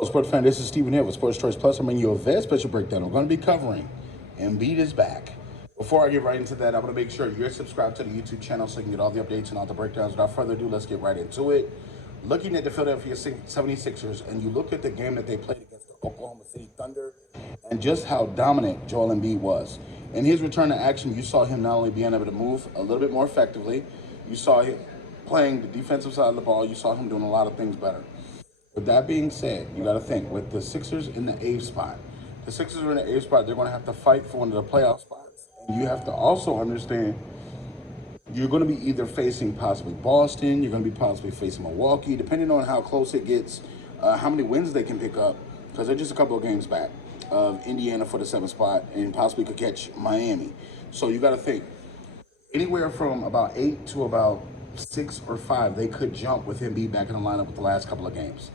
Hello, sports fan. This is Stephen here with Sports Choice Plus. I'm bringing you a very special breakdown. We're going to be covering Embiid is back. Before I get right into that, I'm going to make sure you're subscribed to the YouTube channel so you can get all the updates and all the breakdowns. Without further ado, let's get right into it. Looking at the Philadelphia 76ers, and you look at the game that they played against the Oklahoma City Thunder, and just how dominant Joel Embiid was. In his return to action, you saw him not only being able to move a little bit more effectively, you saw him playing the defensive side of the ball, you saw him doing a lot of things better. With that being said, you got to think, with the Sixers in the 8th spot, the Sixers are in the 8th spot, they're going to have to fight for one of the playoff spots. And you have to also understand you're going to be either facing possibly Boston, you're going to be possibly facing Milwaukee, depending on how close it gets, how many wins they can pick up, because they're just a couple of games back of Indiana for the 7th spot and possibly could catch Miami. So you got to think, anywhere from about 8 to about 6 or 5, they could jump with him being back in the lineup with the last couple of games.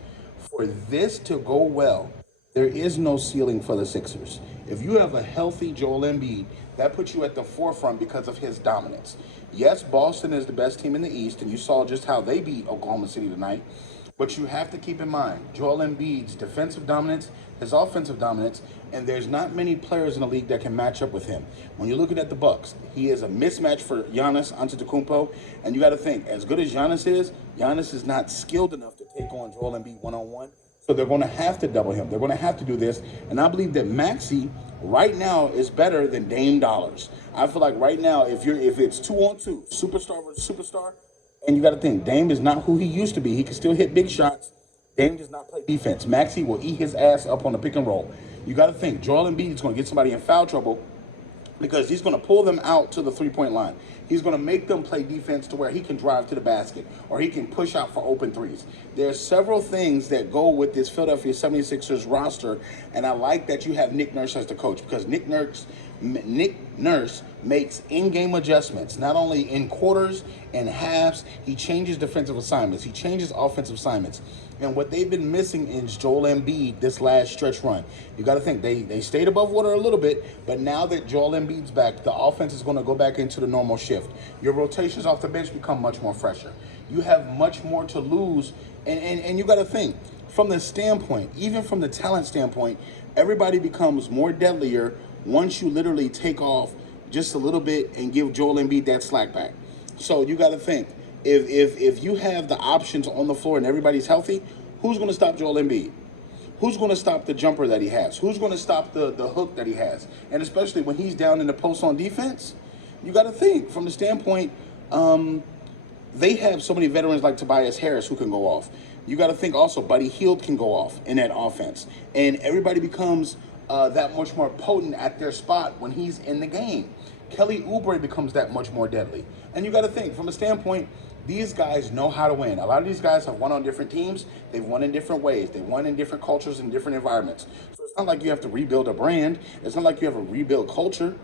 For this to go well, there is no ceiling for the Sixers. If you have a healthy Joel Embiid, that puts you at the forefront because of his dominance. Yes, Boston is the best team in the East, and you saw just how they beat Oklahoma City tonight. But you have to keep in mind, Joel Embiid's defensive dominance, his offensive dominance, and there's not many players in the league that can match up with him. When you're looking at the Bucks, he is a mismatch for Giannis Antetokounmpo, and you got to think, as good as Giannis is not skilled enough to take on Joel Embiid one-on-one, so they're going to have to double him. They're going to have to do this, and I believe that Maxey right now is better than Dame Dollars. I feel like right now, if it's 2-on-2, superstar versus superstar, and you got to think, Dame is not who he used to be. He can still hit big shots. Dame does not play defense. Maxey will eat his ass up on the pick and roll. You got to think, Joel Embiid is going to get somebody in foul trouble because he's going to pull them out to the three-point line. He's going to make them play defense to where he can drive to the basket or he can push out for open threes. There's several things that go with this Philadelphia 76ers roster, and I like that you have Nick Nurse as the coach because Nick Nurse makes in-game adjustments, not only in quarters and halves. He changes defensive assignments. He changes offensive assignments. And what they've been missing is Joel Embiid this last stretch run. You got to think, they stayed above water a little bit, but now that Joel Embiid's back, the offense is going to go back into the normal shift. Your rotations off the bench become much more fresher. You have much more to lose, and you got to think, from the standpoint, even from the talent standpoint, everybody becomes more deadlier once you literally take off just a little bit and give Joel Embiid that slack back. So you got to think, if you have the options on the floor and everybody's healthy, who's going to stop Joel Embiid? Who's going to stop the jumper that he has? Who's going to stop the hook that he has? And especially when he's down in the post on defense, you got to think from the standpoint, they have so many veterans like Tobias Harris who can go off. You got to think also Buddy Hield can go off in that offense. And everybody becomes that much more potent at their spot when he's in the game. Kelly Oubre becomes that much more deadly. And you got to think from a standpoint, these guys know how to win. A lot of these guys have won on different teams. They've won in different ways. They've won in different cultures and different environments. So it's not like you have to rebuild a brand. It's not like you have to rebuild culture.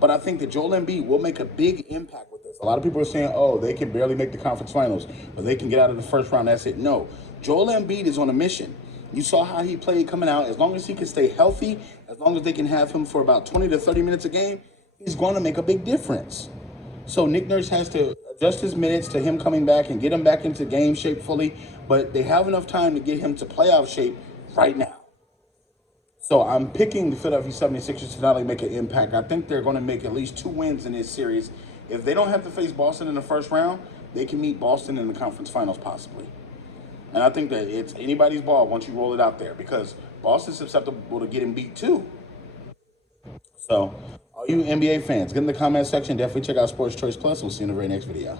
But I think that Joel Embiid will make a big impact with this. A lot of people are saying, oh, they can barely make the conference finals, or they can get out of the first round. That's it. No. Joel Embiid is on a mission. You saw how he played coming out. As long as he can stay healthy, as long as they can have him for about 20 to 30 minutes a game, he's going to make a big difference. So Nick Nurse has to adjust his minutes to him coming back and get him back into game shape fully, but they have enough time to get him to playoff shape right now. So I'm picking the Philadelphia 76ers to not only make an impact, I think they're going to make at least 2 wins in this series. If they don't have to face Boston in the first round, they can meet Boston in the conference finals possibly. And I think that it's anybody's ball once you roll it out there because Boston's susceptible to getting beat too. So all you NBA fans, get in the comment section. Definitely check out Sports Choice Plus. We'll see you in the very next video.